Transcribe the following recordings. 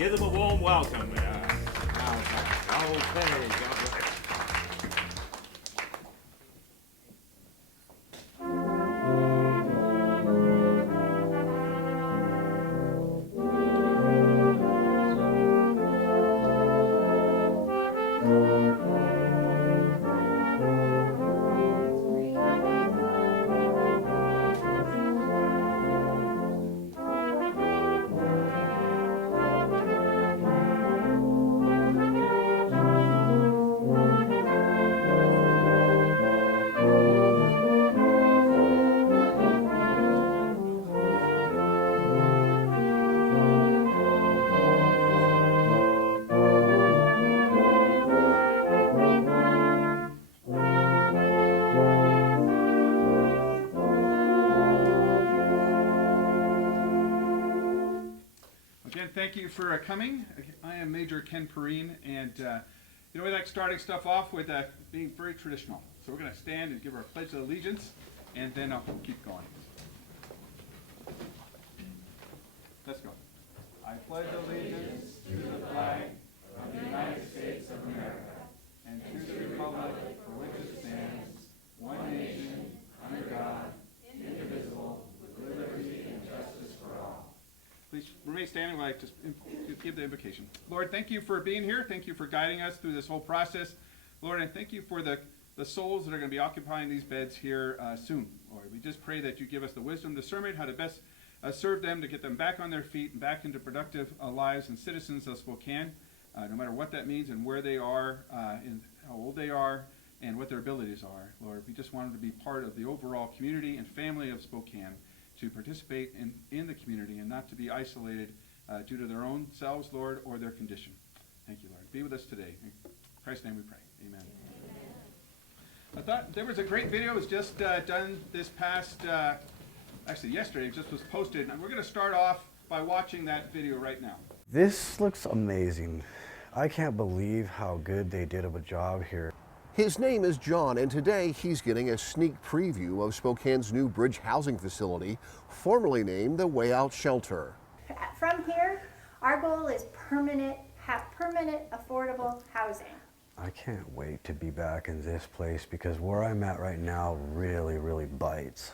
Give them a warm welcome. Okay, God bless. Again, thank you for coming. I am Major Ken Perrine, and we like starting stuff off with being very traditional. So we're going to stand and give our Pledge of Allegiance, and then we'll keep going. Let's go. I pledge allegiance to the flag of the United States of America, and to the republic for which it stands, one nation, under God, indivisible, with liberty and justice for all. Please remain standing while I just give the invocation. Lord, thank you for being here. Thank you for guiding us through this whole process. Lord, and thank you for the souls that are going to be occupying these beds here soon. Lord, we just pray that you give us the wisdom, discernment, how to best serve them, to get them back on their feet and back into productive lives and citizens of Spokane, no matter what that means and where they are and how old they are and what their abilities are. Lord, we just want them to be part of the overall community and family of Spokane, to participate in the community and not to be isolated due to their own selves, Lord, or their condition. Thank you, Lord. Be with us today. In Christ's name we pray. Amen. I thought there was a great video. It was just done this past, actually yesterday. It just was posted. And we're going to start off by watching that video right now. This looks amazing. I can't believe how good they did of a job here. His name is John, and today he's getting a sneak preview of Spokane's new bridge housing facility, formerly named the Way Out Shelter. From here, our goal is permanent affordable housing. I can't wait to be back in this place because where I'm at right now really bites.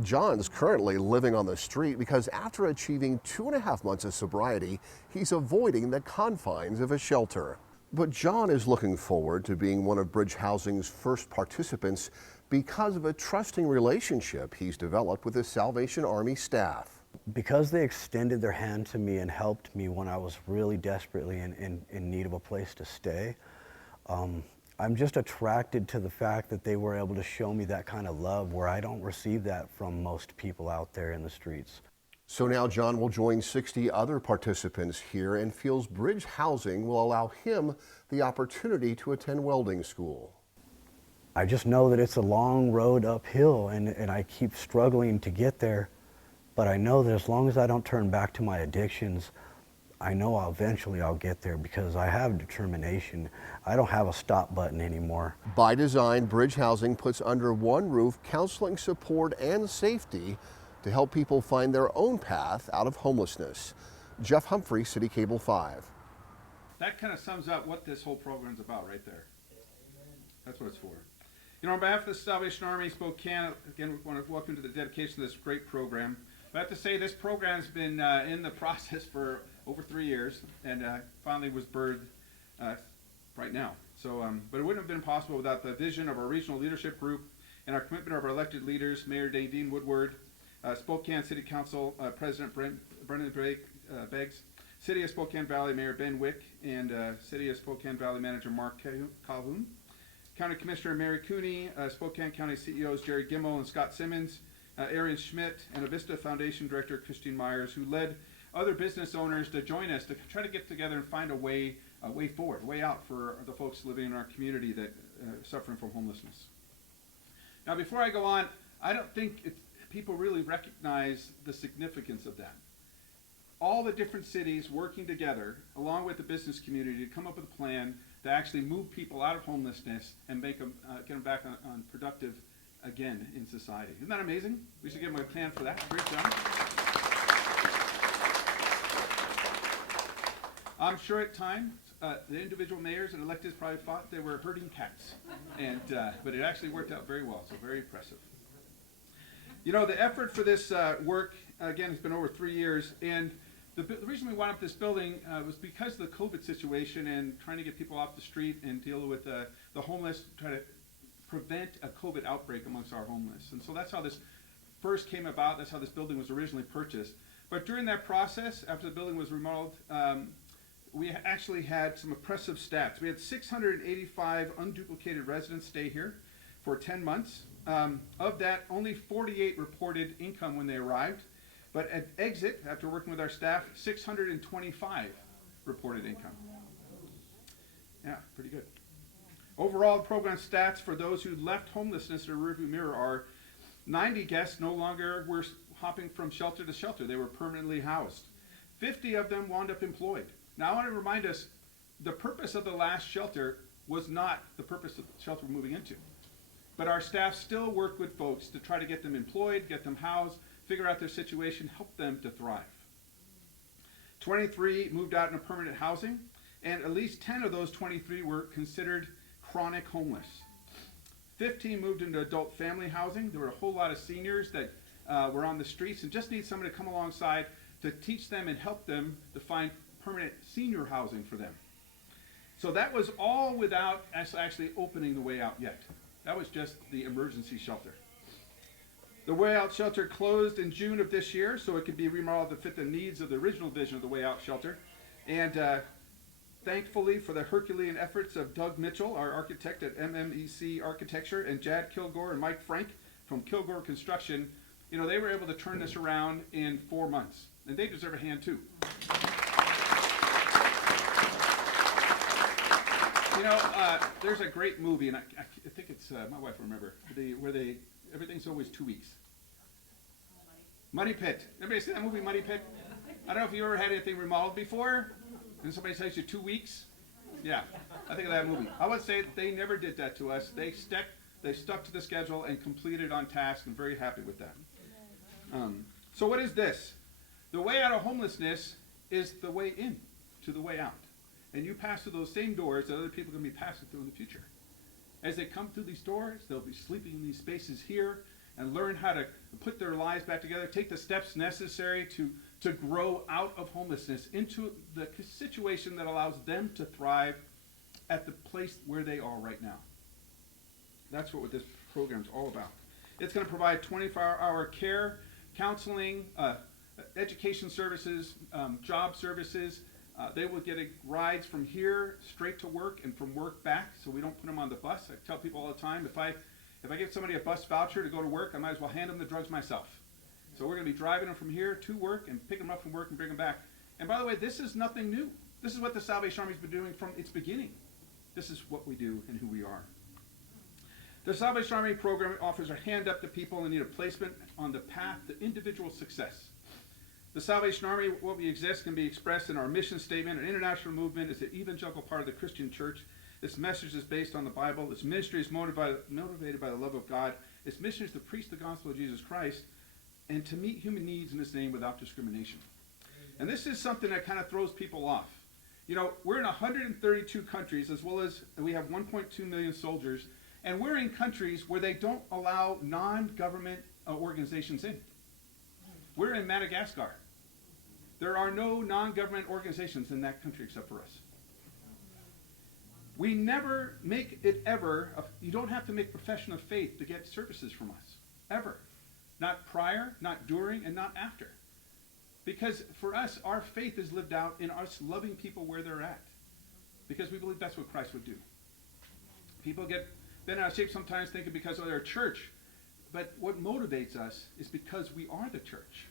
John's currently living on the street because after achieving 2.5 months of sobriety, he's avoiding the confines of a shelter. But John is looking forward to being one of Bridge Housing's first participants because of a trusting relationship he's developed with the Salvation Army staff. Because they extended their hand to me and helped me when I was really desperately in need of a place to stay, I'm just attracted to the fact that they were able to show me that kind of love where I don't receive that from most people out there in the streets. So now John will join 60 other participants here and feels Bridge Housing will allow him the opportunity to attend welding school. I just know that it's a long road uphill and I keep struggling to get there, but I know that as long as I don't turn back to my addictions, I know eventually I'll get there because I have determination. I don't have a stop button anymore. By design, Bridge Housing puts under one roof counseling, support, and safety to help people find their own path out of homelessness. Jeff Humphrey, City Cable 5. That kind of sums up what this whole program's about right there. That's what it's for. On behalf of the Salvation Army Spokane, again, we want to welcome to the dedication of this great program. I have to say this program's been in the process for over 3 years and finally was birthed right now. So, but it wouldn't have been possible without the vision of our regional leadership group and our commitment of our elected leaders, Mayor Nadine Woodward, Spokane City Council President Brendan Beggs, City of Spokane Valley Mayor Ben Wick, and City of Spokane Valley Manager Mark Calhoun, County Commissioner Mary Cooney, Spokane County CEOs Jerry Gimmel and Scott Simmons, Arian Schmidt, and Avista Foundation Director Christine Myers, who led other business owners to join us to try to get together and find a way forward, a way out for the folks living in our community that suffering from homelessness. Now, before I go on, I don't think people really recognize the significance of that. All the different cities working together, along with the business community, to come up with a plan to actually move people out of homelessness and make them, get them back on productive again in society. Isn't that amazing? We should give them a plan for that. Great job. I'm sure at times the individual mayors and electeds probably thought they were herding cats, but it actually worked out very well, so very impressive. You know, the effort for this work, again, has been over 3 years, and the reason we wound up this building was because of the COVID situation and trying to get people off the street and deal with the homeless, try to prevent a COVID outbreak amongst our homeless. And so that's how this first came about. That's how this building was originally purchased. But during that process, after the building was remodeled, we actually had some impressive stats. We had 685 unduplicated residents stay here for 10 months. Of that, only 48 reported income when they arrived. But at exit, after working with our staff, 625 reported income. Yeah, pretty good. Overall, the program stats for those who left homelessness in a rearview mirror are 90 guests no longer were hopping from shelter to shelter. They were permanently housed. 50 of them wound up employed. Now, I want to remind us, the purpose of the last shelter was not the purpose of the shelter we're moving into. But our staff still worked with folks to try to get them employed, get them housed, figure out their situation, help them to thrive. 23 moved out into permanent housing, and at least 10 of those 23 were considered chronic homeless. 15 moved into adult family housing. There were a whole lot of seniors that were on the streets and just need someone to come alongside to teach them and help them to find permanent senior housing for them. So that was all without us actually opening the Way Out yet. That was just the emergency shelter. The Way Out shelter closed in June of this year, so it could be remodeled to fit the needs of the original vision of the Way Out shelter. And thankfully, for the Herculean efforts of Doug Mitchell, our architect at MMEC Architecture, and Jad Kilgore and Mike Frank from Kilgore Construction, you know, they were able to turn this around in 4 months. And they deserve a hand too. You know, there's a great movie, and I think it's, my wife will remember, where everything's always 2 weeks. Money Pit. Everybody see that movie, Money Pit? I don't know if you ever had anything remodeled before, and somebody tells you 2 weeks. Yeah, I think of that movie. I would say they never did that to us. They stuck to the schedule and completed on task. I'm very happy with that. So what is this? The way out of homelessness is the way in to the way out. And you pass through those same doors that other people are going to be passing through in the future. As they come through these doors, they'll be sleeping in these spaces here and learn how to put their lives back together, take the steps necessary to grow out of homelessness into the situation that allows them to thrive at the place where they are right now. That's what this program's all about. It's going to provide 24-hour care, counseling, education services, job services. They will get rides from here straight to work and from work back, so we don't put them on the bus. I tell people all the time, if I give somebody a bus voucher to go to work, I might as well hand them the drugs myself. So we're going to be driving them from here to work and picking them up from work and bring them back. And by the way, this is nothing new. This is what the Salvation Army's been doing from its beginning. This is what we do and who we are. The Salvation Army program offers a hand up to people in need of placement on the path to individual success. The Salvation Army, what we exist, can be expressed in our mission statement. An international movement is the evangelical part of the Christian church. Its message is based on the Bible. Its ministry is motivated by the love of God. Its mission is to preach the gospel of Jesus Christ and to meet human needs in His name without discrimination. And this is something that kind of throws people off. You know, we're in 132 countries, as well as we have 1.2 million soldiers, and we're in countries where they don't allow non-government organizations in. We're in Madagascar. There are no non-government organizations in that country except for us. We never make it ever, you don't have to make profession of faith to get services from us, ever. Not prior, not during, and not after. Because for us, our faith is lived out in us loving people where they're at. Because we believe that's what Christ would do. People get bent out of shape sometimes thinking because they're a church. But what motivates us is because we are the church.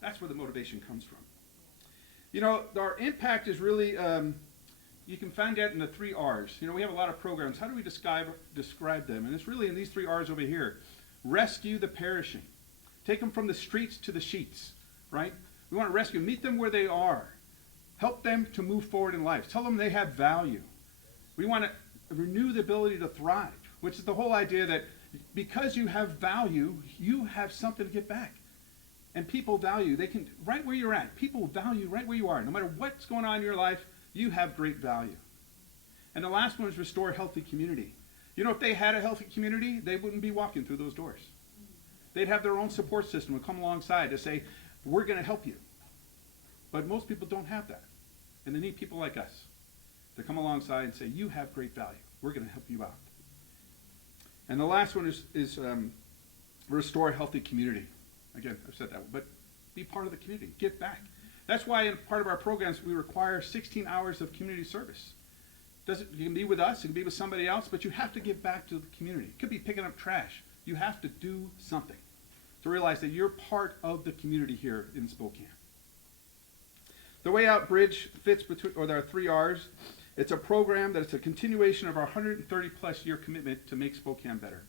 That's where the motivation comes from. You know, our impact is really, you can find that in the 3 R's. You know, we have a lot of programs. How do we describe them? And it's really in these 3 R's over here. Rescue the perishing. Take them from the streets to the sheets, right? We want to rescue, meet them where they are. Help them to move forward in life. Tell them they have value. We want to renew the ability to thrive, which is the whole idea that because you have value, you have something to get back. And people value, they can, right where you're at, people value right where you are. No matter what's going on in your life, you have great value. And the last one is restore healthy community. You know, if they had a healthy community, they wouldn't be walking through those doors. They'd have their own support system and come alongside to say, we're going to help you. But most people don't have that. And they need people like us to come alongside and say, you have great value. We're going to help you out. And the last one is restore a healthy community. Again, I've said that, but be part of the community. Give back. That's why in part of our programs we require 16 hours of community service. You can be with us, you can be with somebody else, but you have to give back to the community. It could be picking up trash. You have to do something to realize that you're part of the community here in Spokane. The Way Out Bridge fits between, or there are 3 R's. It's a program that is a continuation of our 130-plus year commitment to make Spokane better.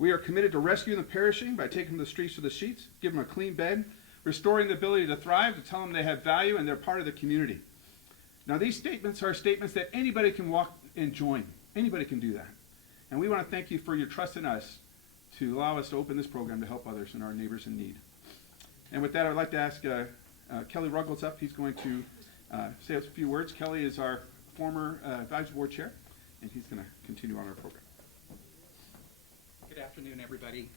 We are committed to rescuing the perishing by taking them to the streets or the sheets, give them a clean bed, restoring the ability to thrive, to tell them they have value and they're part of the community. Now, these statements are statements that anybody can walk and join. Anybody can do that. And we want to thank you for your trust in us to allow us to open this program to help others and our neighbors in need. And with that, I'd like to ask Kelly Ruggles up. He's going to say a few words. Kelly is our former advisory board chair, and he's going to continue on our program. Good afternoon, everybody.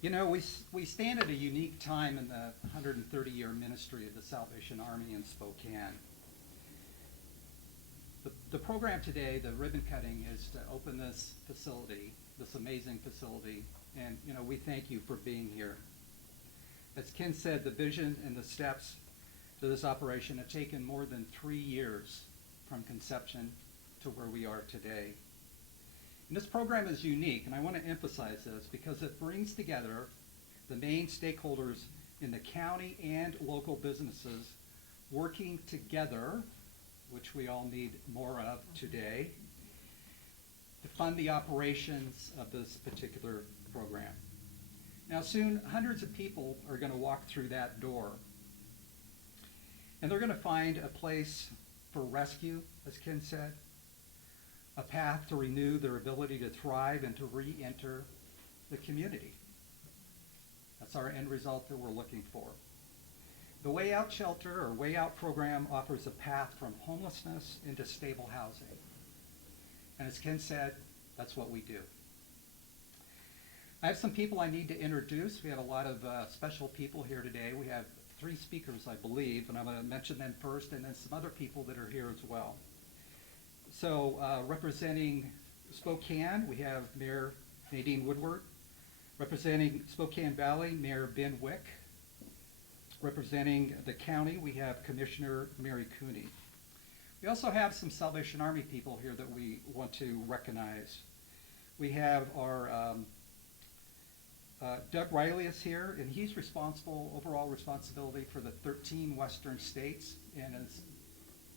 You know, we stand at a unique time in the 130-year ministry of the Salvation Army in Spokane. The program today, the ribbon cutting, is to open this facility, this amazing facility, and you know, we thank you for being here. As Ken said, the vision and the steps to this operation have taken more than 3 years from conception to where we are today. And this program is unique, and I want to emphasize this because it brings together the main stakeholders in the county and local businesses working together, which we all need more of today, to fund the operations of this particular program. Now soon, hundreds of people are going to walk through that door, and they're going to find a place for rescue, as Ken said, a path to renew their ability to thrive and to re-enter the community. That's our end result that we're looking for. The Way Out Shelter or Way Out program offers a path from homelessness into stable housing. And as Ken said, that's what we do. I have some people I need to introduce. We have a lot of special people here today. We have 3 speakers, I believe, and I'm going to mention them first, and then some other people that are here as well. So representing Spokane, we have Mayor Nadine Woodward. Representing Spokane Valley, Mayor Ben Wick. Representing the county, we have Commissioner Mary Cooney. We also have some Salvation Army people here that we want to recognize. We have our Doug Riley is here, and he's overall responsibility for the 13 western states. And as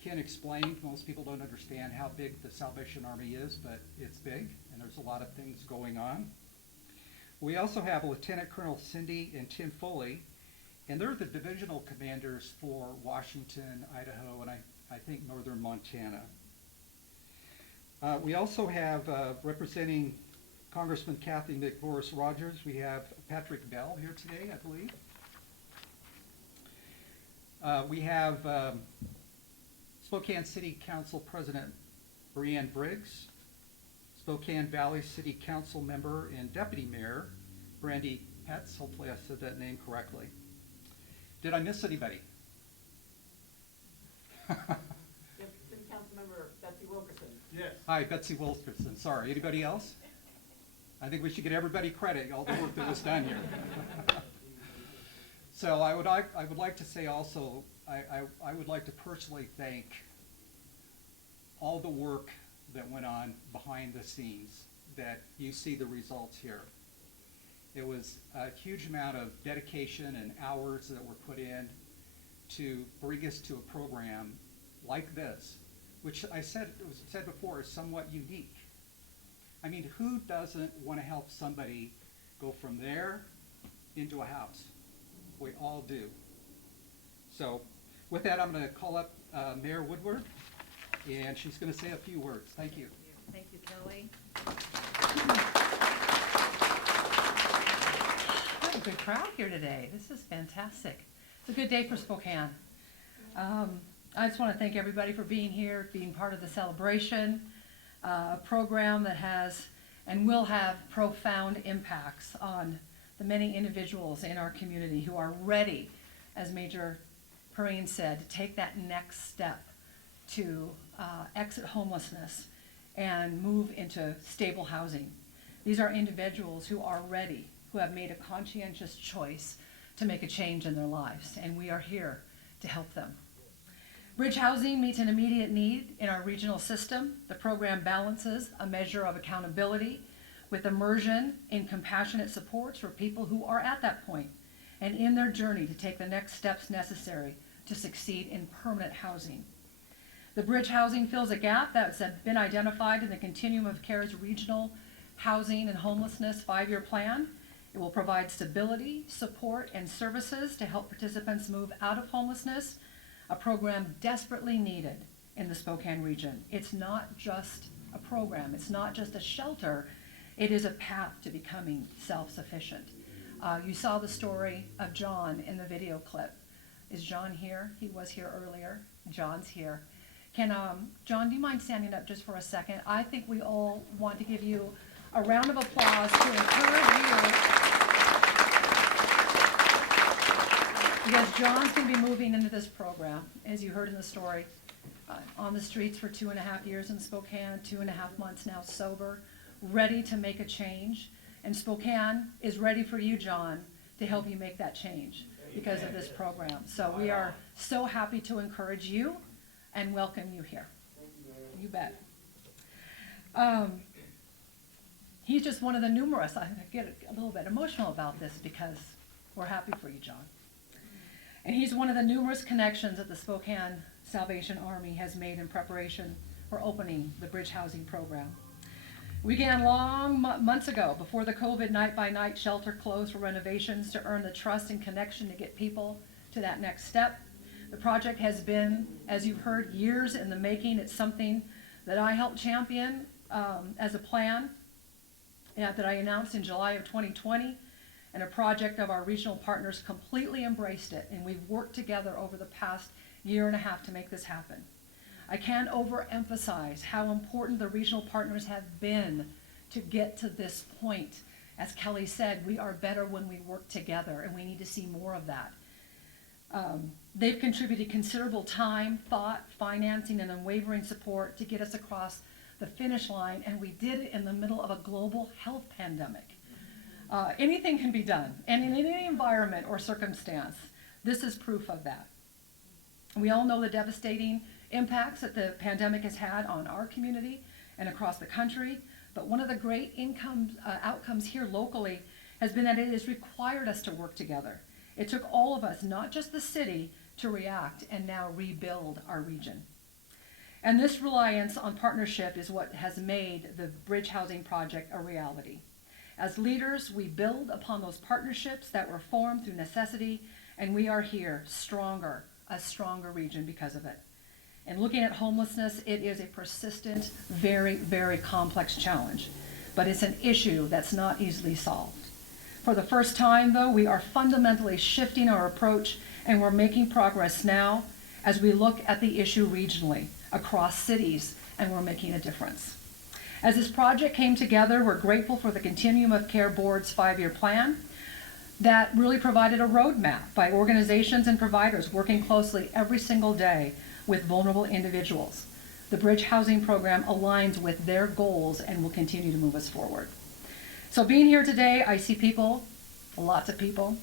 Ken explained, most people don't understand how big the Salvation Army is, but it's big, and there's a lot of things going on. We also have Lieutenant Colonel Cindy and Tim Foley, and they're the divisional commanders for Washington, Idaho, and I think northern Montana. We also have representing Congressman Kathy McBoris Rogers, we have Patrick Bell here today, I believe. We have Spokane City Council President Brianne Briggs, Spokane Valley City Council member and Deputy Mayor Brandy Petz. Hopefully I said that name correctly. Did I miss anybody? City Council member Betsy Wilkerson. Yes. Hi, Betsy Wilkerson. Sorry, anybody else? I think we should get everybody credit, all the work that was done here. So I would like to say also, I would like to personally thank all the work that went on behind the scenes, that you see the results here. It was a huge amount of dedication and hours that were put in to bring us to a program like this, which it was said before, is somewhat unique. I mean, who doesn't want to help somebody go from there into a house? We all do. So with that, I'm going to call up Mayor Woodward, and she's going to say a few words. Thank you. Thank you, Kelly. a good crowd here today. This is fantastic. It's a good day for Spokane. I just want to thank everybody for being here, being part of the celebration, a program that has and will have profound impacts on the many individuals in our community who are ready, as Major Perrine said, to take that next step to exit homelessness and move into stable housing. These are individuals who are ready, who have made a conscientious choice to make a change in their lives, and we are here to help them. Bridge Housing meets an immediate need in our regional system. The program balances a measure of accountability with immersion in compassionate supports for people who are at that point and in their journey to take the next steps necessary to succeed in permanent housing. The Bridge Housing fills a gap that's been identified in the Continuum of Care's regional housing and homelessness 5-year plan. It will provide stability, support, and services to help participants move out of homelessness, a program desperately needed in the Spokane region. It's not just a program, it's not just a shelter, it is a path to becoming self-sufficient. You saw the story of John in the video clip. Is John here? He was here earlier. John's here. John, do you mind standing up just for a second? I think we all want to give you a round of applause to encourage you, because John's going to be moving into this program, as you heard in the story, on the streets for 2.5 years in Spokane, 2.5 months now sober, ready to make a change. And Spokane is ready for you, John, to help you make that change because of this program. So we are so happy to encourage you and welcome you here. You bet. He's just one of the numerous. I get a little bit emotional about this because we're happy for you, John. And he's one of the numerous connections that the Spokane Salvation Army has made in preparation for opening the Bridge Housing program. We began long months ago, before the COVID night-by-night shelter closed for renovations, to earn the trust and connection to get people to that next step. The project has been, as you've heard, years in the making. It's something that I helped champion as a plan that I announced in July of 2020, and a project of our regional partners completely embraced it, and we've worked together over the past 1.5 years to make this happen. I can't overemphasize how important the regional partners have been to get to this point. As Kelly said, we are better when we work together, and we need to see more of that. They've contributed considerable time, thought, financing, and unwavering support to get us across the finish line, and we did it in the middle of a global health pandemic. Anything can be done, and in any environment or circumstance, this is proof of that. We all know the devastating impacts that the pandemic has had on our community and across the country, but one of the great outcomes here locally has been that it has required us to work together. It took all of us, not just the city, to react and now rebuild our region. And this reliance on partnership is what has made the Bridge Housing Project a reality. As leaders, we build upon those partnerships that were formed through necessity, and we are here stronger, a stronger region because of it. And looking at homelessness, it is a persistent, very, very complex challenge, but it's an issue that's not easily solved. For the first time, though, we are fundamentally shifting our approach, and we're making progress now as we look at the issue regionally, across cities, and we're making a difference. As this project came together, we're grateful for the Continuum of Care Board's 5-year plan that really provided a roadmap by organizations and providers working closely every single day with vulnerable individuals. The Bridge Housing Program aligns with their goals and will continue to move us forward. So being here today, I see people, lots of people,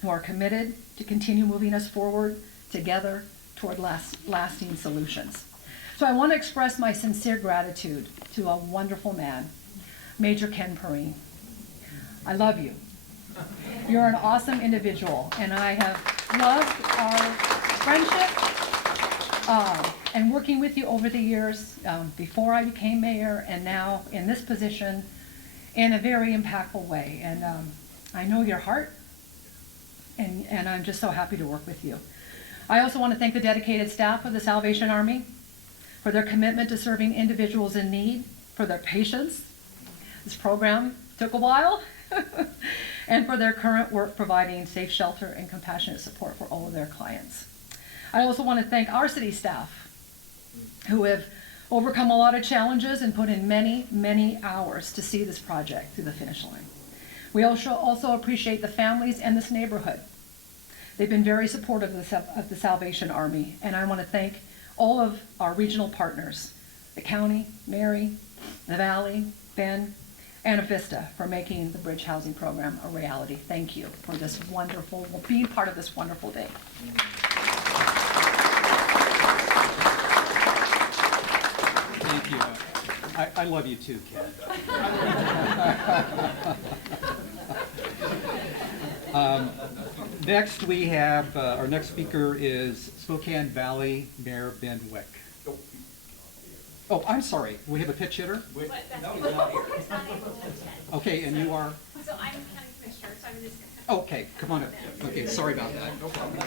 who are committed to continue moving us forward together toward lasting solutions. So I want to express my sincere gratitude to a wonderful man, Major Ken Perrine. I love you. You're an awesome individual, and I have loved our friendship and working with you over the years, before I became mayor and now in this position, in a very impactful way. And I know your heart, and I'm just so happy to work with you. I also want to thank the dedicated staff of the Salvation Army for their commitment to serving individuals in need, for their patience. This program took a while, and for their current work providing safe shelter and compassionate support for all of their clients. I also want to thank our city staff who have overcome a lot of challenges and put in many, many hours to see this project through the finish line. We also appreciate the families and this neighborhood. They've been very supportive of the Salvation Army, and I want to thank all of our regional partners, the county, Mary, the Valley, Ben, and Avista for making the Bridge Housing Program a reality. Thank you for this wonderful, being part of this wonderful day. Thank you. I love you too, Ken. Next, we have, our next speaker is Spokane Valley Mayor Ben Wick. Oh, I'm sorry. We have a pitch hitter? But that's no, he's not here. He's not able to attend. Okay, and you are? So I'm county commissioner, so I'm just. Okay, come on up. Okay, sorry about that. No problem.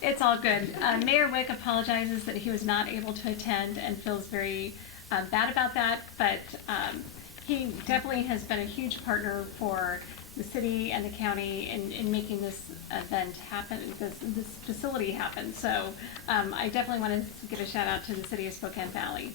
It's all good. Mayor Wick apologizes that he was not able to attend and feels very bad about that, but he definitely has been a huge partner for the city and the county in making this event happen, this facility happen. So I definitely want to give a shout out to the city of Spokane Valley.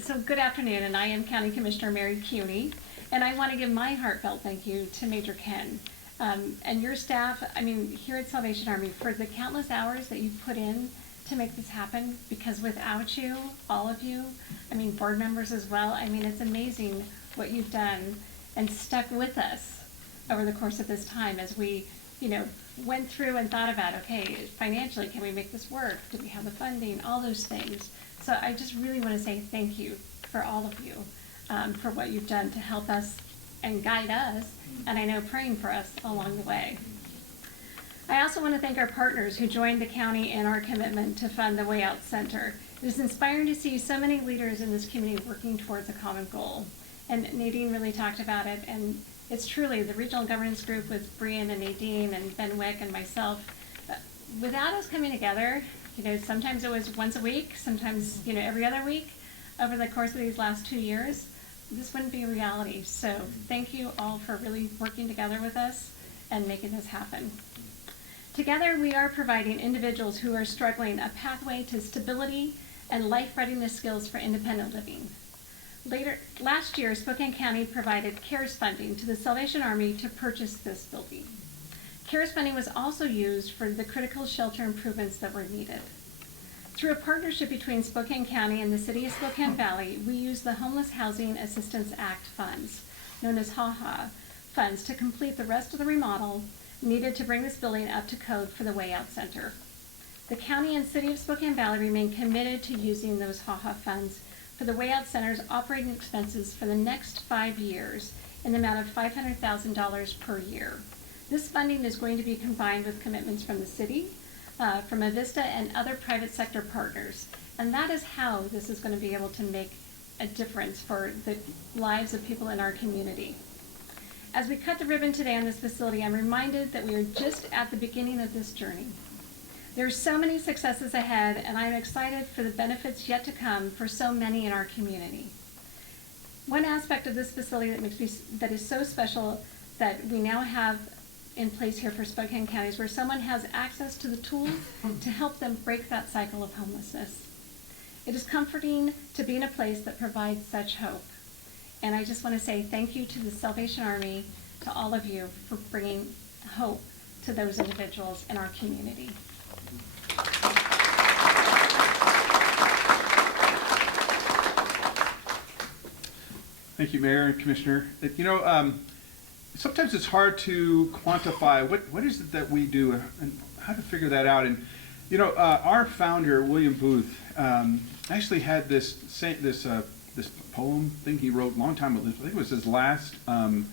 So good afternoon, and I am County Commissioner Mary Cuney, and I want to give my heartfelt thank you to Major Ken and your staff, I mean, here at Salvation Army, for the countless hours that you've put in to make this happen, because without you, all of you, I mean, board members as well, I mean, it's amazing what you've done and stuck with us over the course of this time as we, you know, went through and thought about, okay, financially, can we make this work? Do we have the funding? All those things. So I just really want to say thank you for all of you, for what you've done to help us and guide us, and I know praying for us along the way. I also want to thank our partners who joined the county in our commitment to fund the Way Out Center. It is inspiring to see so many leaders in this community working towards a common goal. And Nadine really talked about it, and it's truly the regional governance group with Brian and Nadine and Ben Wick and myself. Without us coming together, you know, sometimes it was once a week, sometimes, you know, every other week over the course of these last 2 years, this wouldn't be a reality. So thank you all for really working together with us and making this happen. Together, we are providing individuals who are struggling a pathway to stability and life readiness skills for independent living. Last year, Spokane County provided CARES funding to the Salvation Army to purchase this building. CARES funding was also used for the critical shelter improvements that were needed. Through a partnership between Spokane County and the City of Spokane Valley, we used the Homeless Housing Assistance Act funds, known as HAHA funds, to complete the rest of the remodel needed to bring this building up to code for the Way Out Center. The county and City of Spokane Valley remain committed to using those HAHA funds for the Way Out Center's operating expenses for the next 5 years in the amount of $500,000 per year. This funding is going to be combined with commitments from the city, from Avista and other private sector partners. And that is how this is going to be able to make a difference for the lives of people in our community. As we cut the ribbon today on this facility, I'm reminded that we are just at the beginning of this journey. There are so many successes ahead, and I'm excited for the benefits yet to come for so many in our community. One aspect of this facility that is so special that we now have in place here for Spokane County is where someone has access to the tools to help them break that cycle of homelessness. It is comforting to be in a place that provides such hope. And I just want to say thank you to the Salvation Army, to all of you, for bringing hope to those individuals in our community. Thank you, Mayor and Commissioner. You know, sometimes it's hard to quantify what is it that we do and how to figure that out. And you know, our founder William Booth actually had this poem thing he wrote a long time ago. I think it was his last time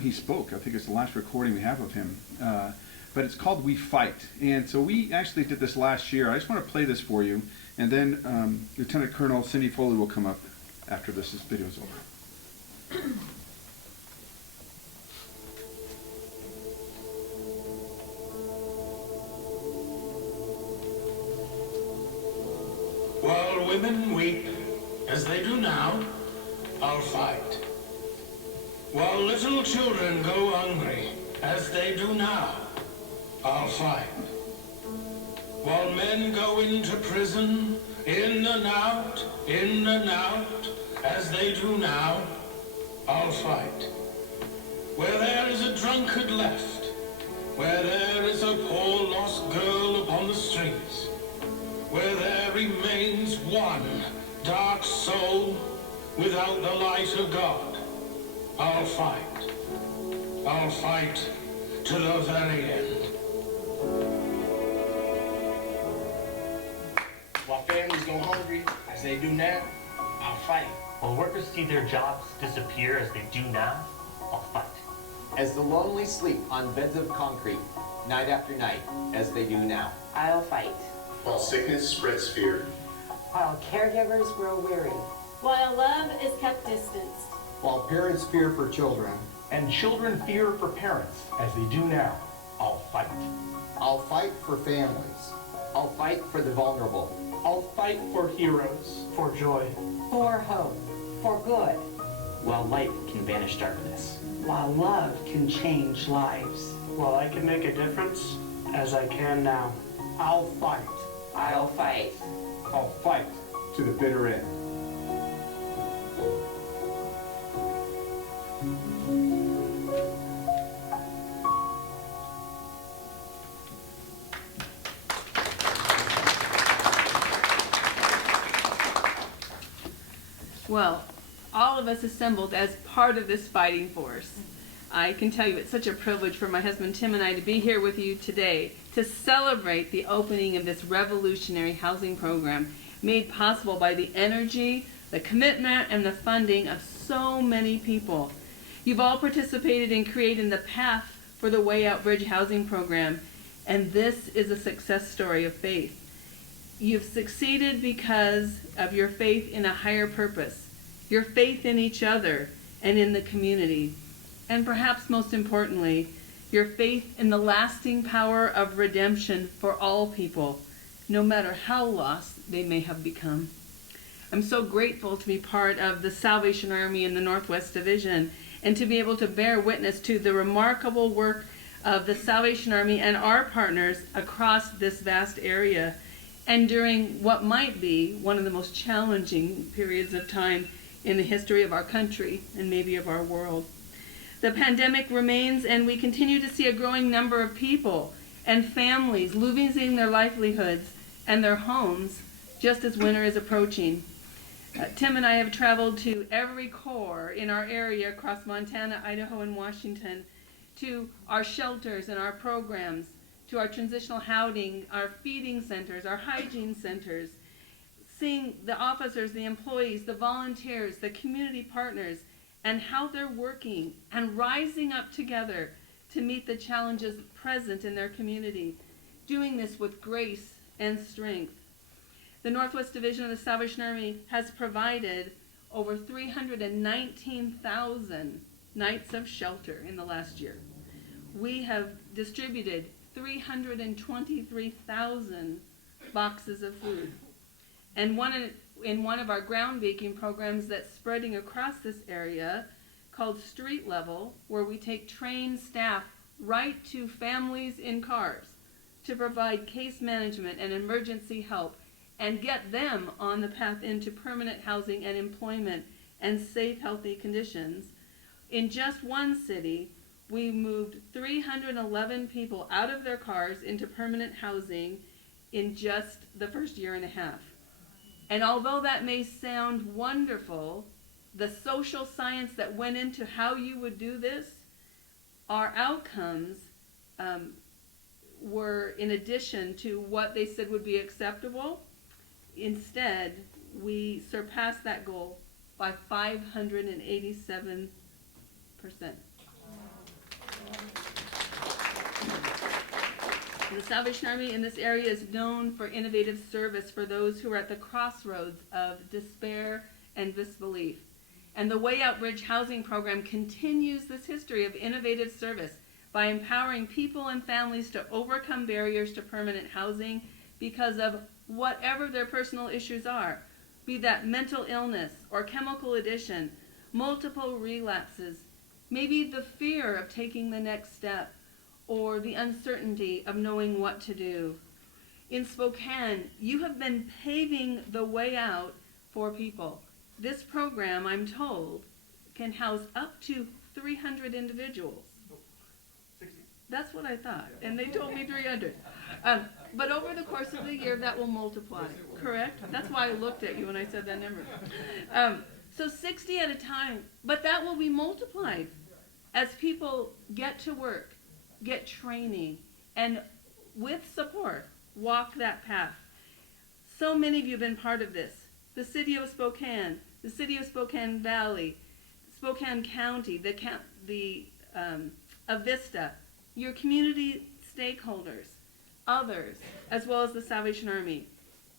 he spoke. I think it's the last recording we have of him. But it's called "We Fight," and so we actually did this last year. I just want to play this for you, and then Lieutenant Colonel Cindy Foley will come up after this video is over. While women weep, as they do now, I'll fight. While little children go hungry, as they do now, I'll fight. While men go into prison, in and out, as they do now, I'll fight. Where there is a drunkard left, where there is a poor lost girl upon the streets, where there remains one dark soul without the light of God, I'll fight. I'll fight to the very end. While families go hungry, as they do now, I'll fight. While workers see their jobs disappear as they do now, I'll fight. As the lonely sleep on beds of concrete, night after night, as they do now, I'll fight. While sickness spreads fear, While caregivers grow weary, While love is kept distant, while parents fear for children, And children fear for parents, as they do now, I'll fight. I'll fight for families. I'll fight for the vulnerable. I'll fight for heroes, for joy. for hope, for good, While light can banish darkness. while love can change lives. While I can make a difference, as I can now, I'll fight. I'll fight. I'll fight to the bitter end. Well, all of us assembled as part of this fighting force. I can tell you it's such a privilege for my husband Tim and I to be here with you today to celebrate the opening of this revolutionary housing program made possible by the energy, the commitment, and the funding of so many people. You've all participated in creating the path for the Way Out Bridge housing program, and this is a success story of faith. You've succeeded because of your faith in a higher purpose, your faith in each other and in the community, and perhaps most importantly, your faith in the lasting power of redemption for all people, no matter how lost they may have become. I'm so grateful to be part of the Salvation Army in the Northwest Division and to be able to bear witness to the remarkable work of the Salvation Army and our partners across this vast area, and during what might be one of the most challenging periods of time in the history of our country and maybe of our world. The pandemic remains, and we continue to see a growing number of people and families losing their livelihoods and their homes just as winter is approaching. Tim and I have traveled to every corps in our area across Montana, Idaho, and Washington, to our shelters and our programs, to our transitional housing, our feeding centers, our hygiene centers, seeing the officers, the employees, the volunteers, the community partners, and how they're working and rising up together to meet the challenges present in their community, doing this with grace and strength. The Northwest Division of the Salvation Army has provided over 319,000 nights of shelter in the last year. We have distributed 323,000 boxes of food. And in one of our groundbreaking programs that's spreading across this area called Street Level, where we take trained staff right to families in cars to provide case management and emergency help and get them on the path into permanent housing and employment and safe, healthy conditions. In just one city, we moved 311 people out of their cars into permanent housing in just the first year and a half. And although that may sound wonderful, the social science that went into how you would do this, our outcomes were in addition to what they said would be acceptable. Instead, we surpassed that goal by 587%. The Salvation Army in this area is known for innovative service for those who are at the crossroads of despair and disbelief. And the Way Out Bridge housing program continues this history of innovative service by empowering people and families to overcome barriers to permanent housing because of whatever their personal issues are. be that mental illness or chemical addiction, multiple relapses, maybe the fear of taking the next step, or the uncertainty of knowing what to do. In Spokane, you have been paving the way out for people. This program, I'm told, can house up to 300 individuals. 60. That's what I thought, and they told me 300. But over the course of the year, that will multiply, correct? That's why I looked at you when I said that number. So 60 at a time, but that will be multiplied as people get to work, get training, and with support, walk that path. So many of you have been part of this. The city of Spokane, the city of Spokane Valley, Spokane County, Avista, your community stakeholders, others, as well as the Salvation Army.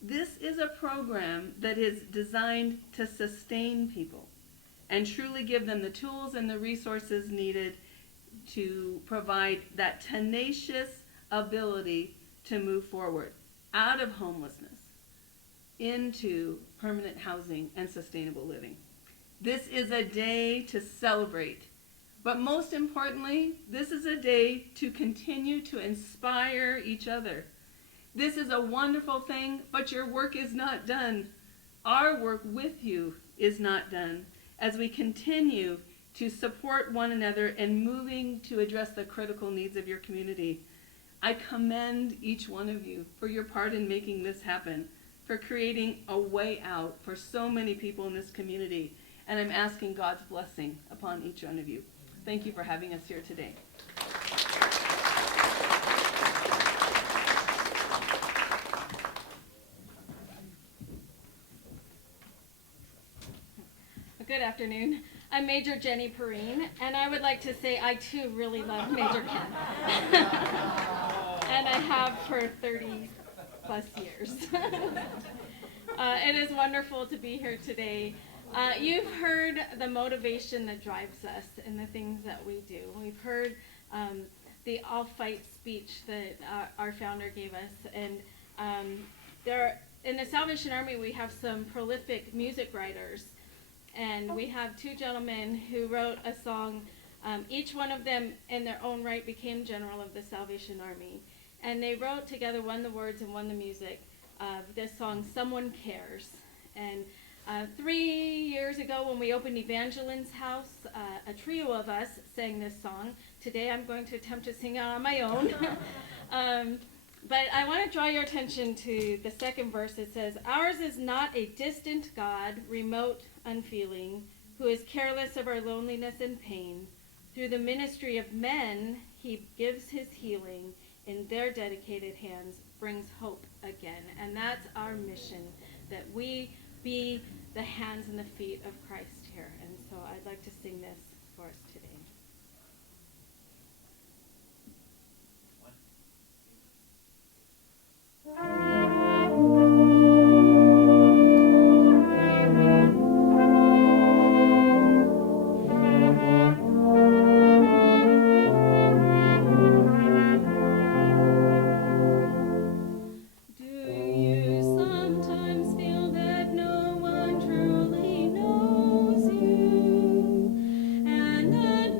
This is a program that is designed to sustain people and truly give them the tools and the resources needed to provide that tenacious ability to move forward out of homelessness into permanent housing and sustainable living. This is a day to celebrate, but most importantly, this is a day to continue to inspire each other. This is a wonderful thing, but your work is not done. Our work with you is not done as we continue to support one another and moving to address the critical needs of your community. I commend each one of you for your part in making this happen, for creating a way out for so many people in this community, and I'm asking God's blessing upon each one of you. Thank you for having us here today. Good afternoon. I'm Major Jenny Perrine, and I would like to say I too really love Major Ken. And I have for 30 plus years. It is wonderful to be here today. You've heard the motivation that drives us in the things that we do. We've heard the I'll Fight speech that our founder gave us. And in the Salvation Army, we have some prolific music writers. And we have two gentlemen who wrote a song. Each one of them, in their own right, became general of the Salvation Army. And they wrote together, one the words and one the music, of this song, Someone Cares. And 3 years ago, when we opened Evangeline's house, a trio of us sang this song. Today, I'm going to attempt to sing it on my own. But I want to draw your attention to the second verse. It says, "Ours is not a distant God, remote, unfeeling, who is careless of our loneliness and pain. Through the ministry of men, he gives his healing. In their dedicated hands, brings hope again." And that's our mission, that we be the hands and the feet of Christ here. And so I'd like to sing this for us today. And that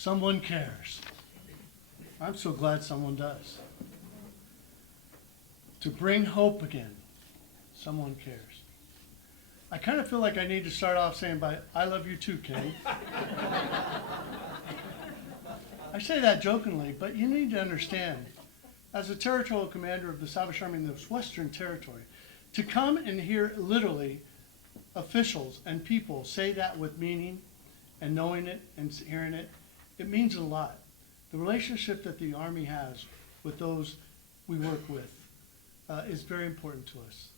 Someone cares. I'm so glad someone does. To bring hope again, someone cares. I kind of feel like I need to start off saying, I love you too, Kenny. I say that jokingly, but you need to understand, as a territorial commander of the Salvation Army in this Western Territory, to come and hear literally officials and people say that with meaning and knowing it and hearing it, it means a lot. The relationship that the Army has with those we work with is very important to us.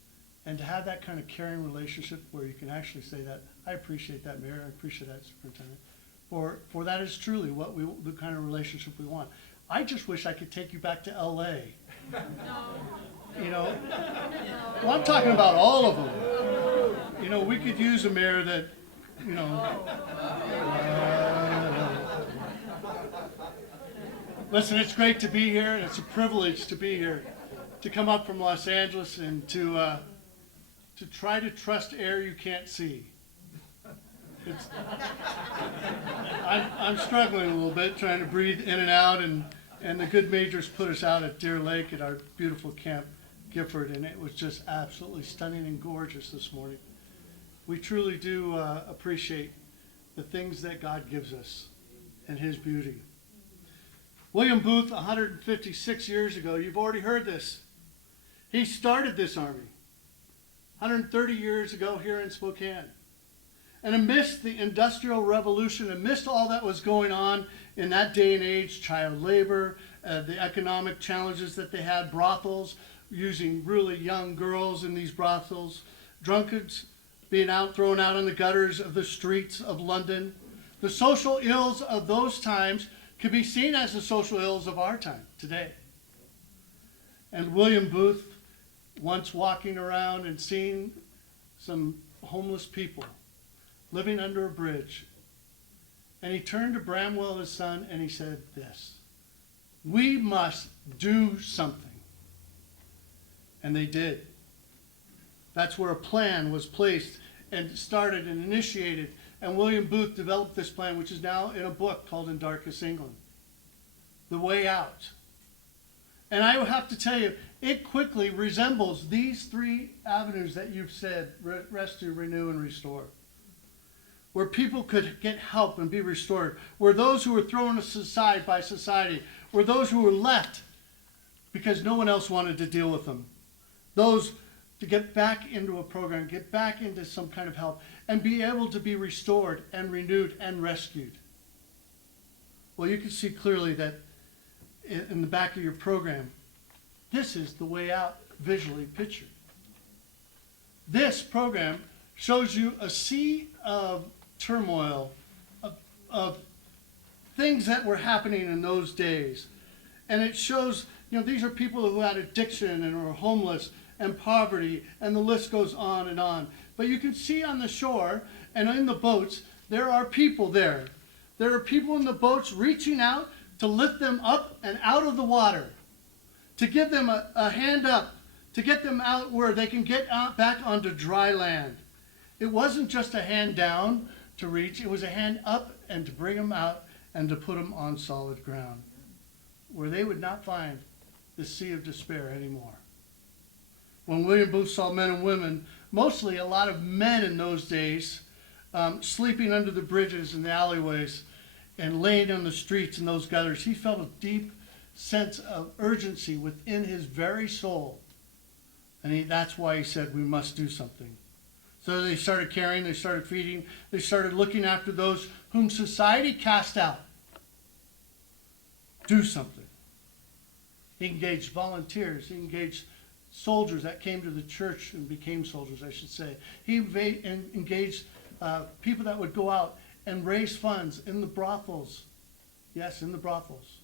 And to have that kind of caring relationship where you can actually say that, I appreciate that, Mayor, I appreciate that, Superintendent. For that is truly what the kind of relationship we want. I just wish I could take you back to LA. You know, well, I'm talking about all of them. You know, we could use a mayor that, you know. Listen, it's great to be here, and it's a privilege to be here, to come up from Los Angeles and to try to trust air you can't see. I'm struggling a little bit trying to breathe in and out, and the good majors put us out at Deer Lake at our beautiful Camp Gifford, and it was just absolutely stunning and gorgeous this morning. We truly do appreciate the things that God gives us and His beauty. William Booth, 156 years ago, you've already heard this. He started this army 130 years ago here in Spokane. And amidst the Industrial Revolution, amidst all that was going on in that day and age, child labor, the economic challenges that they had, brothels, using really young girls in these brothels, drunkards being thrown out on the gutters of the streets of London. The social ills of those times could be seen as the social ills of our time today. And William Booth, once walking around and seeing some homeless people living under a bridge, and he turned to Bramwell, his son, and he said this: "We must do something." And they did. That's where a plan was placed and started and initiated. And William Booth developed this plan, which is now in a book called In Darkest England, The Way Out. And I have to tell you, it quickly resembles these three avenues that you've said: rescue, renew, and restore. Where people could get help and be restored. Where those who were thrown aside by society, where those who were left because no one else wanted to deal with them, those to get back into a program, get back into some kind of help, and be able to be restored and renewed and rescued. Well, you can see clearly that in the back of your program, this is the way out visually pictured. This program shows you a sea of turmoil, of things that were happening in those days. And it shows, you know, these are people who had addiction and were homeless and poverty, and the list goes on and on. But you can see on the shore and in the boats, there are people there. There are people in the boats reaching out to lift them up and out of the water, to give them a hand up, to get them out where they can get out back onto dry land. It wasn't just a hand down to reach, it was a hand up and to bring them out and to put them on solid ground, where they would not find the sea of despair anymore. When William Booth saw men and women, mostly a lot of men in those days, sleeping under the bridges and the alleyways and laying on the streets in those gutters, he felt a deep sense of urgency within his very soul. And that's why he said, we must do something. So they started caring, they started feeding, they started looking after those whom society cast out. Do something. He engaged volunteers, he engaged soldiers that came to the church and became soldiers, I should say. He engaged people that would go out and raise funds in the brothels. Yes, in the brothels.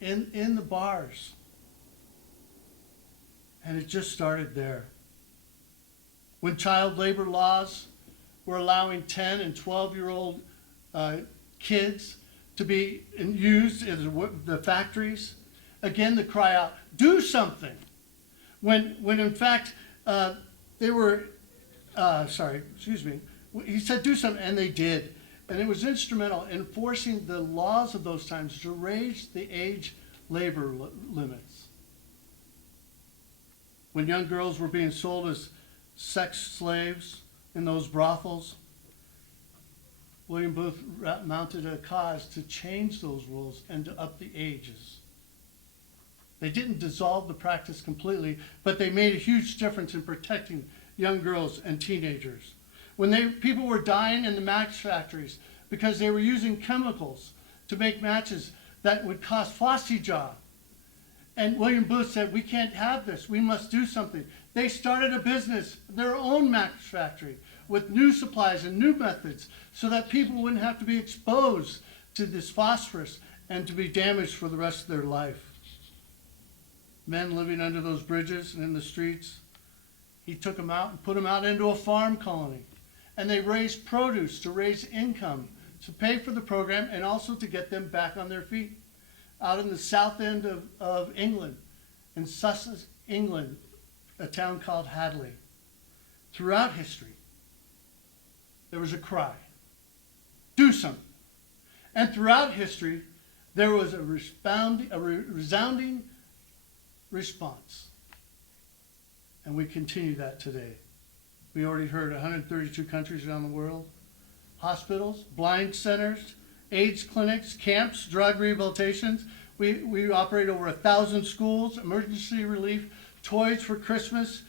In the bars. And it just started there. When child labor laws were allowing 10 and 12-year-old kids to be used in the factories, again the cry out, do something. When in fact they were, he said do something, and they did. And it was instrumental in enforcing the laws of those times to raise the age labor limits. When young girls were being sold as sex slaves in those brothels, William Booth mounted a cause to change those rules and to up the ages. They didn't dissolve the practice completely, but they made a huge difference in protecting young girls and teenagers. When people were dying in the match factories because they were using chemicals to make matches that would cause phlossyjaw. And William Booth said, we can't have this, we must do something. They started a business, their own match factory, with new supplies and new methods so that people wouldn't have to be exposed to this phosphorus and to be damaged for the rest of their life. Men living under those bridges and in the streets, he took them out and put them out into a farm colony. And they raised produce to raise income, to pay for the program, and also to get them back on their feet. Out in the south end of England, in Sussex, England, a town called Hadley. Throughout history, there was a cry, do something. And throughout history, there was a resounding response. And we continue that today. We already heard 132 countries around the world, hospitals, blind centers, AIDS clinics, camps, drug rehabilitations. We operate over 1,000 schools, emergency relief, toys for Christmas,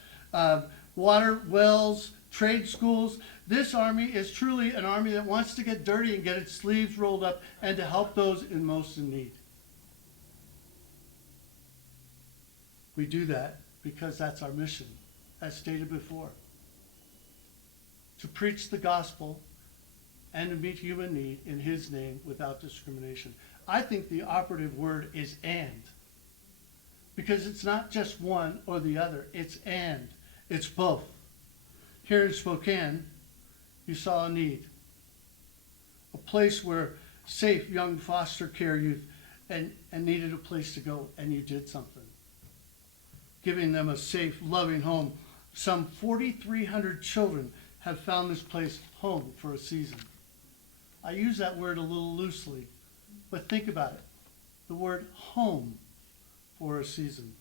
water wells, trade schools. This army is truly an army that wants to get dirty and get its sleeves rolled up and to help those most in need. We do that because that's our mission, as stated before. To preach the gospel and to meet human need in his name without discrimination. I think the operative word is and. Because it's not just one or the other, it's and. It's both. Here in Spokane, you saw a need. A place where safe young foster care youth and needed a place to go, and you did something. Giving them a safe, loving home. Some 4,300 children have found this place home for a season. I use that word a little loosely, but think about it. The word home for a season.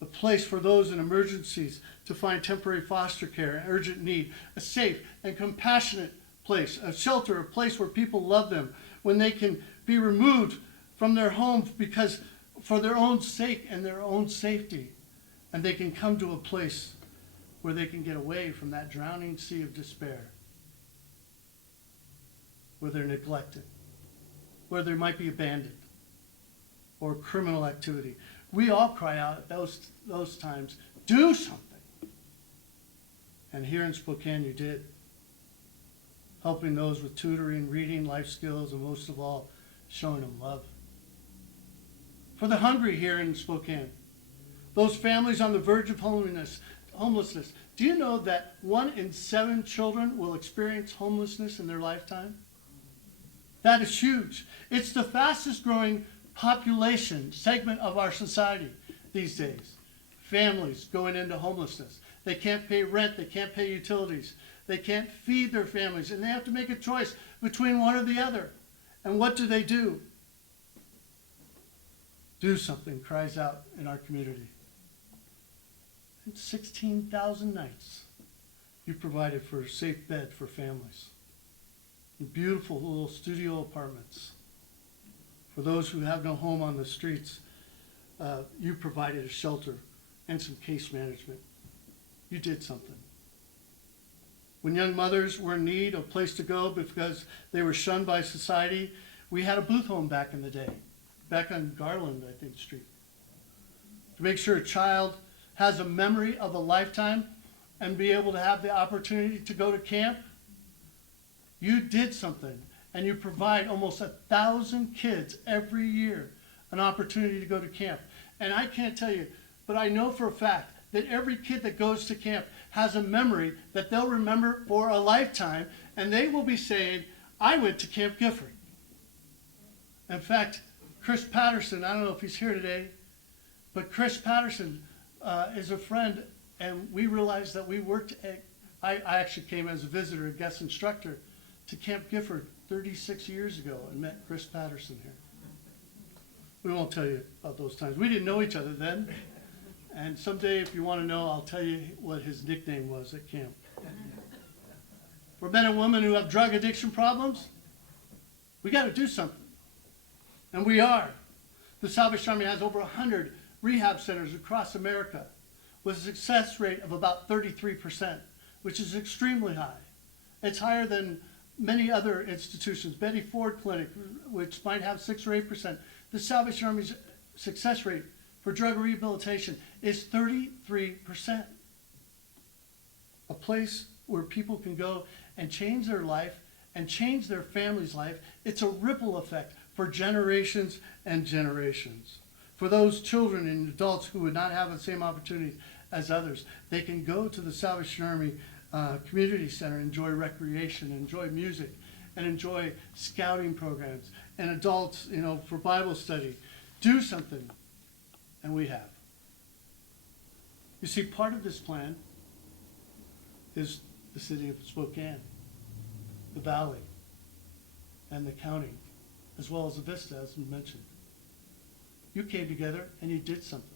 A place for those in emergencies to find temporary foster care and urgent need. A safe and compassionate place, a shelter, a place where people love them, when they can be removed from their homes because for their own sake and their own safety. And they can come to a place where they can get away from that drowning sea of despair, where they're neglected, where they might be abandoned, or criminal activity. We all cry out at those times, do something. And here in Spokane you did, helping those with tutoring, reading, life skills, and most of all, showing them love. For the hungry here in Spokane, those families on the verge of homelessness, do you know that 1 in 7 children will experience homelessness in their lifetime? That is huge. It's the fastest growing population segment of our society these days. Families going into homelessness. They can't pay rent, they can't pay utilities, they can't feed their families, and they have to make a choice between one or the other. And what do? Do something cries out in our community. And 16,000 nights you provided for a safe bed for families. And beautiful little studio apartments. For those who have no home on the streets, you provided a shelter and some case management. You did something. When young mothers were in need of a place to go because they were shunned by society, we had a Booth home back in the day, back on Garland, I think, Street. To make sure a child has a memory of a lifetime and be able to have the opportunity to go to camp, you did something. And you provide almost 1,000 kids every year an opportunity to go to camp. And I can't tell you, but I know for a fact that every kid that goes to camp has a memory that they'll remember for a lifetime, and they will be saying, I went to Camp Gifford. In fact, Chris Patterson, I don't know if he's here today, but Chris Patterson is a friend, and we realized that we worked at, I actually came as a visitor, a guest instructor, to Camp Gifford 36 years ago and met Chris Patterson here. We won't tell you about those times. We didn't know each other then. And someday, if you want to know, I'll tell you what his nickname was at camp. For men and women who have drug addiction problems, we got to do something. And we are. The Salvation Army has over 100 rehab centers across America with a success rate of about 33%, which is extremely high. It's higher than many other institutions. Betty Ford Clinic, which might have 6 or 8%. The Salvation Army's success rate for drug rehabilitation is 33%. A place where people can go and change their life and change their family's life. It's a ripple effect for generations and generations. For those children and adults who would not have the same opportunities as others, they can go to the Salvation Army Community Center, enjoy recreation, enjoy music, and enjoy scouting programs, and adults, for Bible study. Do something, and we have. You see, part of this plan is the city of Spokane, the valley, and the county, as well as the Vista, as we mentioned. You came together and you did something.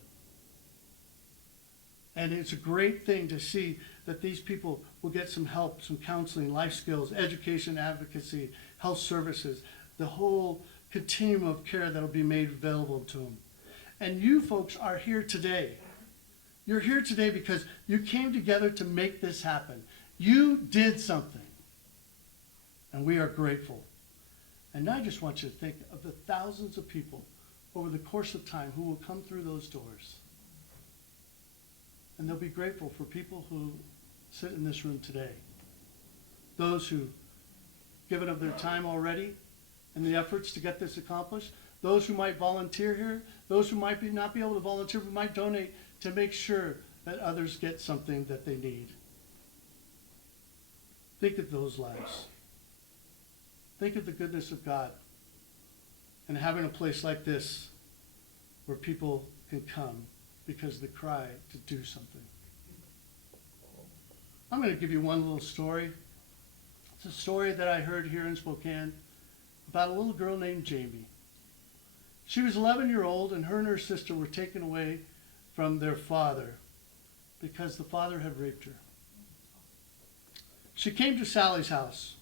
And it's a great thing to see that these people will get some help, some counseling, life skills, education, advocacy, health services, the whole continuum of care that will be made available to them. And you folks are here today. You're here today because you came together to make this happen. You did something. And we are grateful. And I just want you to think of the thousands of people over the course of time who will come through those doors. And they'll be grateful for people who sit in this room today. Those who've given of their time already and the efforts to get this accomplished. Those who might volunteer here. Those who might not be able to volunteer but might donate to make sure that others get something that they need. Think of those lives. Think of the goodness of God and having a place like this where people can come because of the cry to do something. I'm going to give you one little story. It's a story that I heard here in Spokane about a little girl named Jamie. She was 11-year-old, and her sister were taken away from their father because the father had raped her. She came to Sally's house.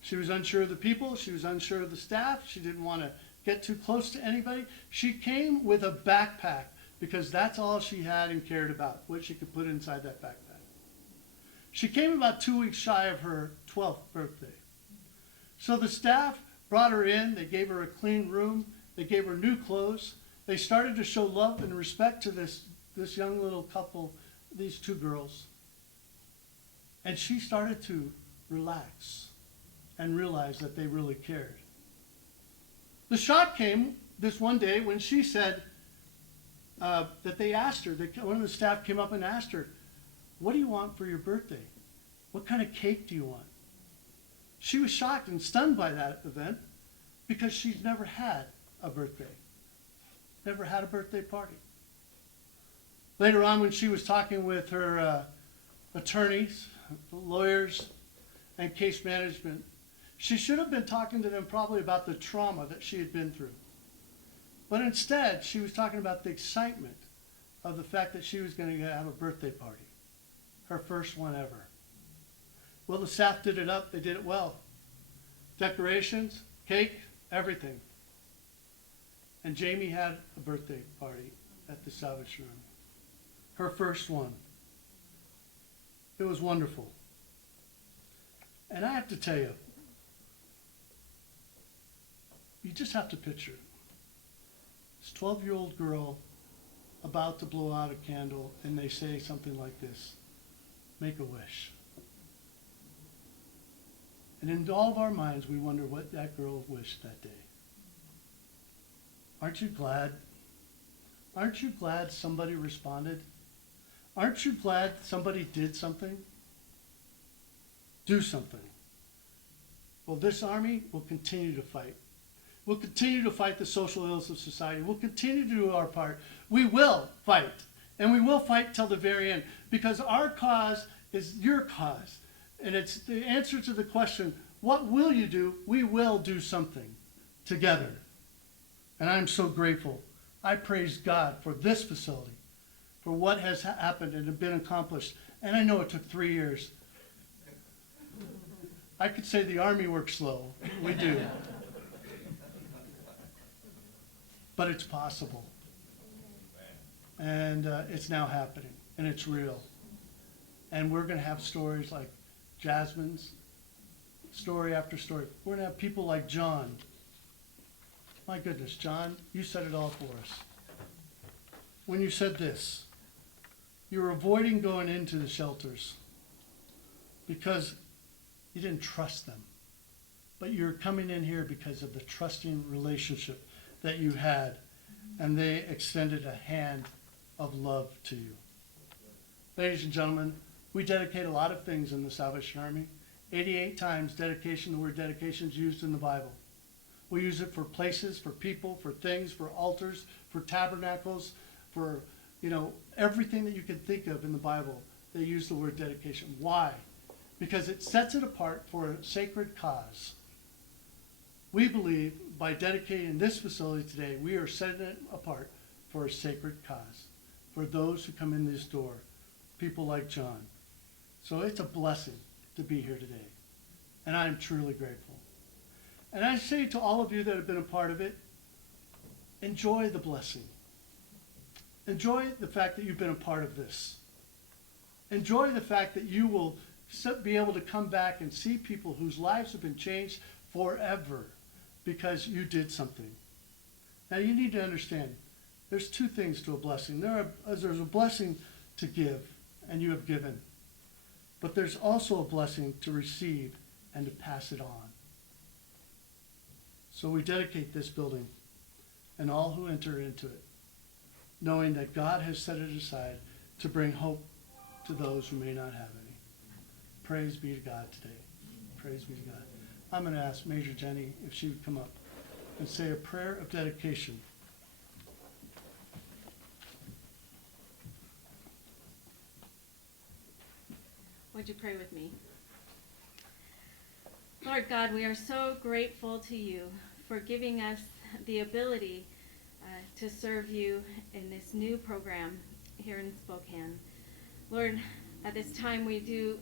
She was unsure of the people. She was unsure of the staff. She didn't want to get too close to anybody. She came with a backpack because that's all she had and cared about, what she could put inside that backpack. She came about 2 weeks shy of her 12th birthday. So the staff brought her in. They gave her a clean room. They gave her new clothes. They started to show love and respect to this young little couple, these two girls. And she started to relax and realize that they really cared. The shock came this one day when she said that they asked her, one of the staff came up and asked her, "What do you want for your birthday? What kind of cake do you want?" She was shocked and stunned by that event because she's never had a birthday, never had a birthday party. Later on, when she was talking with her attorneys, lawyers, and case management, she should have been talking to them probably about the trauma that she had been through. But instead, she was talking about the excitement of the fact that she was going to have a birthday party, her first one ever. Well, the staff did it up. They did it well. Decorations, cake, everything. And Jamie had a birthday party at the Salvation Army. Her first one. It was wonderful. And I have to tell you, you just have to picture it. This 12-year-old girl about to blow out a candle, and they say something like this: "Make a wish." And in all of our minds, we wonder what that girl wished that day. Aren't you glad? Aren't you glad somebody responded? Aren't you glad somebody did something? Do something. Well, this army will continue to fight. We'll continue to fight the social ills of society. We'll continue to do our part. We will fight. And we will fight till the very end, because our cause is your cause. And it's the answer to the question, what will you do? We will do something together. And I'm so grateful. I praise God for this facility, for what has happened and been accomplished. And I know it took 3 years. I could say the Army works slow. We do. But it's possible. And it's now happening. And it's real. And we're going to have stories like Jasmine's, story after story. We're going to have people like John. My goodness, John, you said it all for us. When you said this, you were avoiding going into the shelters because you didn't trust them. But you're coming in here because of the trusting relationship that you had, and they extended a hand of love to you. Ladies and gentlemen, we dedicate a lot of things in the Salvation Army. 88 times dedication, the word dedication is used in the Bible. We use it for places, for people, for things, for altars, for tabernacles, for, everything that you can think of in the Bible. They use the word dedication. Why? Because it sets it apart for a sacred cause. We believe by dedicating this facility today, we are setting it apart for a sacred cause, for those who come in this door, people like John. So it's a blessing to be here today, and I am truly grateful. And I say to all of you that have been a part of it, enjoy the blessing. Enjoy the fact that you've been a part of this. Enjoy the fact that you will be able to come back and see people whose lives have been changed forever because you did something. Now you need to understand, there's two things to a blessing. There's a blessing to give, and you have given. But there's also a blessing to receive and to pass it on. So we dedicate this building and all who enter into it, knowing that God has set it aside to bring hope to those who may not have any. Praise be to God today. Praise be to God. I'm going to ask Major Jenny if she would come up and say a prayer of dedication. Would you pray with me? Lord God, we are so grateful to you for giving us the ability to serve you in this new program here in Spokane. Lord, at this time we do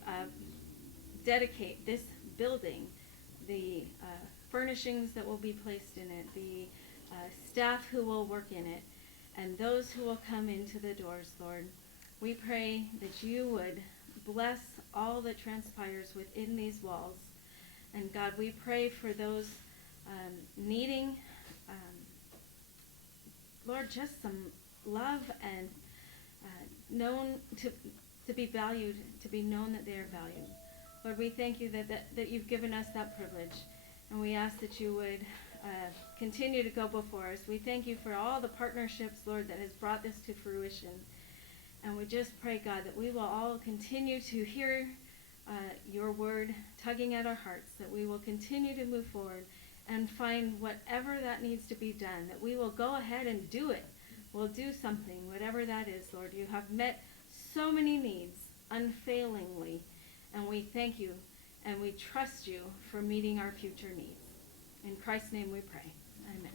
dedicate this building, the furnishings that will be placed in it, the staff who will work in it, and those who will come into the doors, Lord. We pray that you would bless all that transpires within these walls. And God, we pray for those needing, Lord, just some love and known to be valued, to be known that they are valued. Lord, we thank you that you've given us that privilege. And we ask that you would continue to go before us. We thank you for all the partnerships, Lord, that has brought this to fruition. And we just pray, God, that we will all continue to hear your word tugging at our hearts, that we will continue to move forward and find whatever that needs to be done, that we will go ahead and do it. We'll do something, whatever that is, Lord. You have met so many needs unfailingly, and we thank you and we trust you for meeting our future needs. In Christ's name we pray. Amen.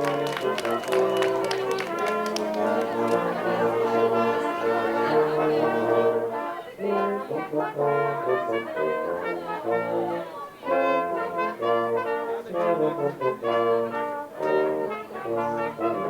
Thank you.